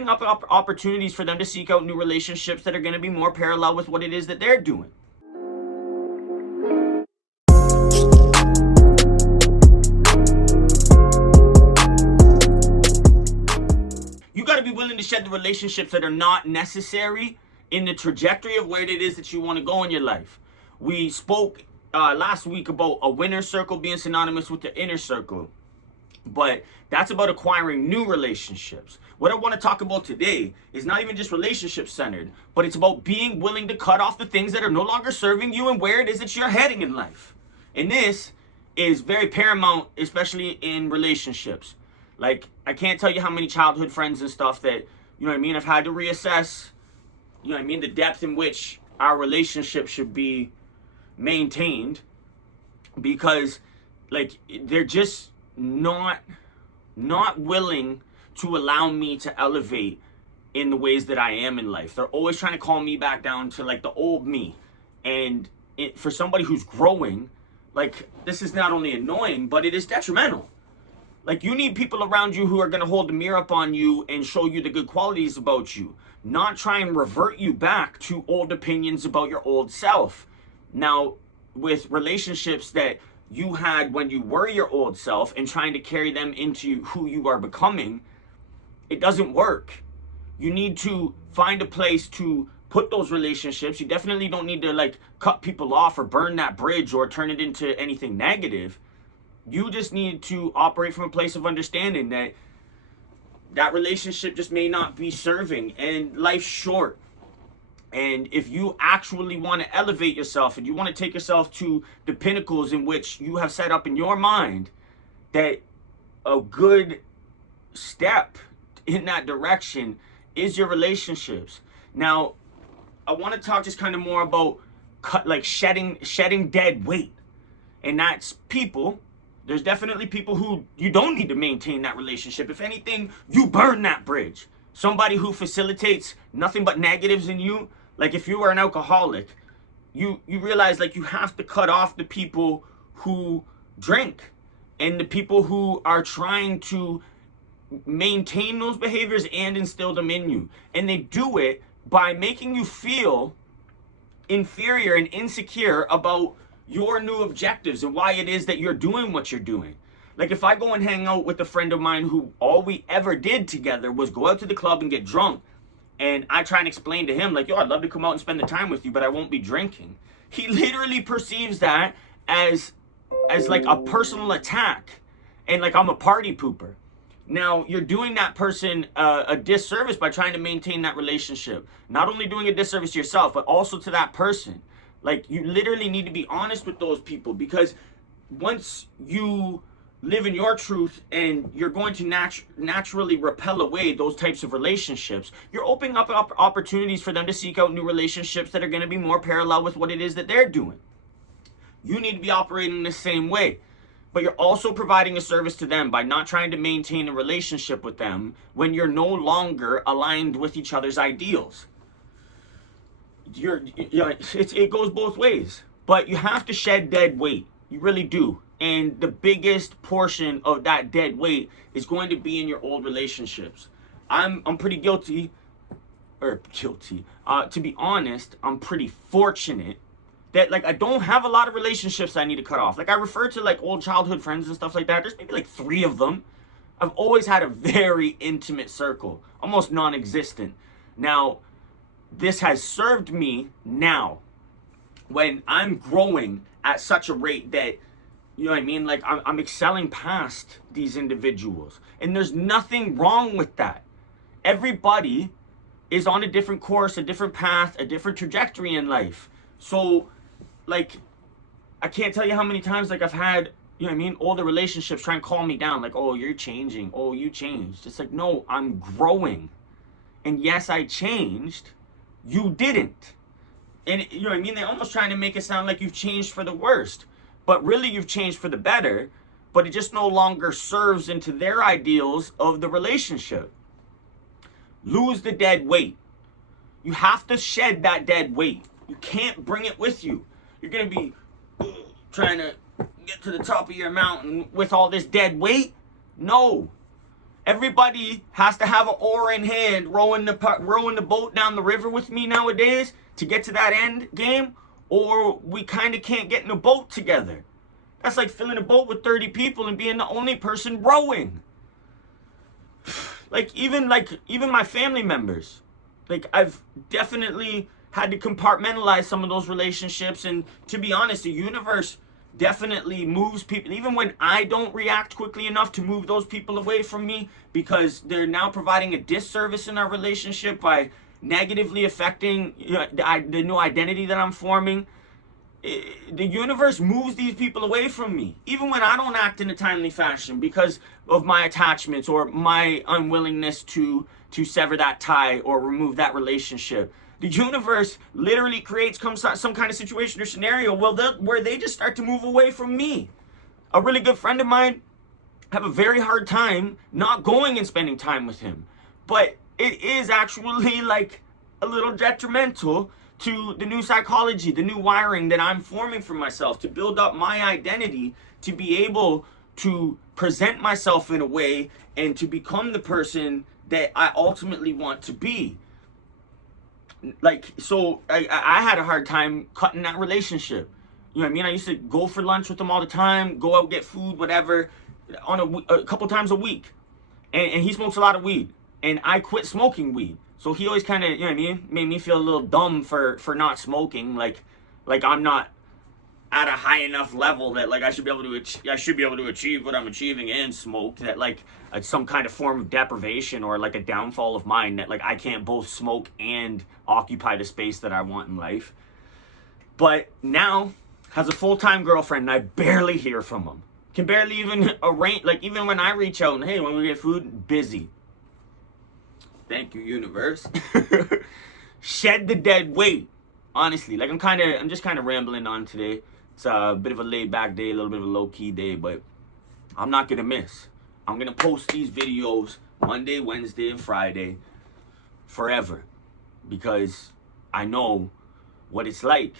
opening up opportunities for them to seek out new relationships that are going to be more parallel with what it is that they're doing. You got to be willing to shed the relationships that are not necessary in the trajectory of where it is that you want to go in your life. We spoke last week about a winner circle being synonymous with the inner circle, but that's about acquiring new relationships. What I want to talk about today is not even just relationship centered, but it's about being willing to cut off the things that are no longer serving you and where it is that you're heading in life. And this is very paramount, especially in relationships. Like, I can't tell you how many childhood friends and stuff that, you know what I mean, I've had to reassess, you know what I mean, the depth in which our relationship should be maintained, because, like, they're just not willing to allow me to elevate in the ways that I am in life. They're always trying to call me back down to, like, the old me. And for somebody who's growing, like, this is not only annoying, but it is detrimental. Like, you need people around you who are going to hold the mirror up on you and show you the good qualities about you, not try and revert you back to old opinions about your old self. Now, with relationships that you had when you were your old self and trying to carry them into who you are becoming, it doesn't work. You need to find a place to put those relationships. You definitely don't need to, like, cut people off or burn that bridge or turn it into anything negative. You just need to operate from a place of understanding that that relationship just may not be serving, and life's short. And if you actually want to elevate yourself and you want to take yourself to the pinnacles in which you have set up in your mind, that a good step in that direction is your relationships. Now, I want to talk just kind of more about shedding dead weight. And that's people. There's definitely people who you don't need to maintain that relationship. If anything, you burn that bridge. Somebody who facilitates nothing but negatives in you, like if you are an alcoholic, you realize, like, you have to cut off the people who drink and the people who are trying to maintain those behaviors and instill them in you. And they do it by making you feel inferior and insecure about your new objectives and why it is that you're doing what you're doing. Like, if I go and hang out with a friend of mine who all we ever did together was go out to the club and get drunk, and I try and explain to him, like, yo, I'd love to come out and spend the time with you, but I won't be drinking. He literally perceives that as like a personal attack, and like I'm a party pooper. Now, you're doing that person a disservice by trying to maintain that relationship. Not only doing a disservice to yourself, but also to that person. Like, you literally need to be honest with those people, because once you live in your truth and you're going to naturally repel away those types of relationships, you're opening up opportunities for them to seek out new relationships that are going to be more parallel with what it is that they're doing. You need to be operating the same way, but you're also providing a service to them by not trying to maintain a relationship with them when you're no longer aligned with each other's ideals. It goes both ways, but you have to shed dead weight. You really do. And the biggest portion of that dead weight is going to be in your old relationships. I'm pretty guilty. To be honest, I'm pretty fortunate that, like, I don't have a lot of relationships I need to cut off. Like, I refer to, like, old childhood friends and stuff like that. There's maybe like 3 of them. I've always had a very intimate circle, almost non-existent. Now, this has served me now when I'm growing at such a rate that, you know what I mean? Like, I'm excelling past these individuals. And there's nothing wrong with that. Everybody is on a different course, a different path, a different trajectory in life. So, like, I can't tell you how many times, like, I've had, you know what I mean, older relationships try and call me down. Like, oh, you're changing. Oh, you changed. It's like, no, I'm growing. And yes, I changed. You didn't. And, you know what I mean? They're almost trying to make it sound like you've changed for the worst. But really, you've changed for the better. But it just no longer serves into their ideals of the relationship. Lose the dead weight. You have to shed that dead weight. You can't bring it with you. You're going to be trying to get to the top of your mountain with all this dead weight. No. Everybody has to have an oar in hand rowing the boat down the river with me nowadays to get to that end game, or we kind of can't get in a boat together. That's like filling a boat with 30 people and being the only person rowing. Even my family members. Like, I've definitely had to compartmentalize some of those relationships, and to be honest, the universe definitely moves people, even when I don't react quickly enough to move those people away from me, because they're now providing a disservice in our relationship by negatively affecting the new identity that I'm forming. The universe moves these people away from me, even when I don't act in a timely fashion because of my attachments or my unwillingness to sever that tie or remove that relationship. The universe literally creates some kind of situation or scenario where they just start to move away from me. A really good friend of mine, have a very hard time not going and spending time with him. But it is actually like a little detrimental to the new psychology, the new wiring that I'm forming for myself to build up my identity, to be able to present myself in a way and to become the person that I ultimately want to be. So I had a hard time cutting that relationship. You know what I mean? I used to go for lunch with him all the time, go out, get food, whatever, on a couple times a week. And he smokes a lot of weed. And I quit smoking weed. So he always kind of, you know what I mean, made me feel a little dumb for not smoking. Like I'm not at a high enough level that like I should be able to achieve what I'm achieving and smoke, that like it's some kind of form of deprivation or like a downfall of mine, that like I can't both smoke and occupy the space that I want in life. But now has a full-time girlfriend and I barely hear from him. Can barely even arrange, like even when I reach out and hey, when we get food, busy. Thank you, universe. Shed the dead weight. Honestly, like I'm just kind of rambling on today. It's a bit of a laid back day, a little bit of a low key day, but I'm not gonna miss. I'm gonna post these videos Monday, Wednesday, and Friday forever, because I know what it's like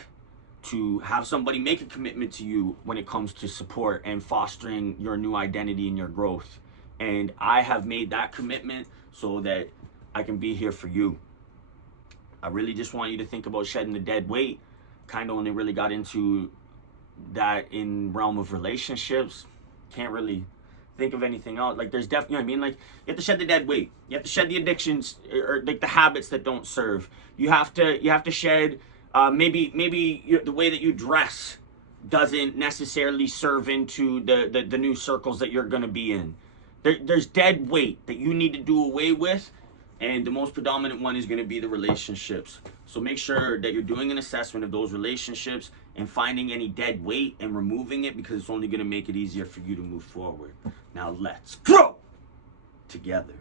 to have somebody make a commitment to you when it comes to support and fostering your new identity and your growth. And I have made that commitment so that I can be here for you. I really just want you to think about shedding the dead weight. Kind of only really got into that in realm of relationships. Can't really think of anything else. Like there's definitely, you know what I mean? Like you have to shed the dead weight. You have to shed the addictions or like the habits that don't serve. You have to shed maybe the way that you dress doesn't necessarily serve into the new circles that you're going to be in. There's dead weight that you need to do away with. And the most predominant one is going to be the relationships. So make sure that you're doing an assessment of those relationships and finding any dead weight and removing it, because it's only going to make it easier for you to move forward. Now let's grow together.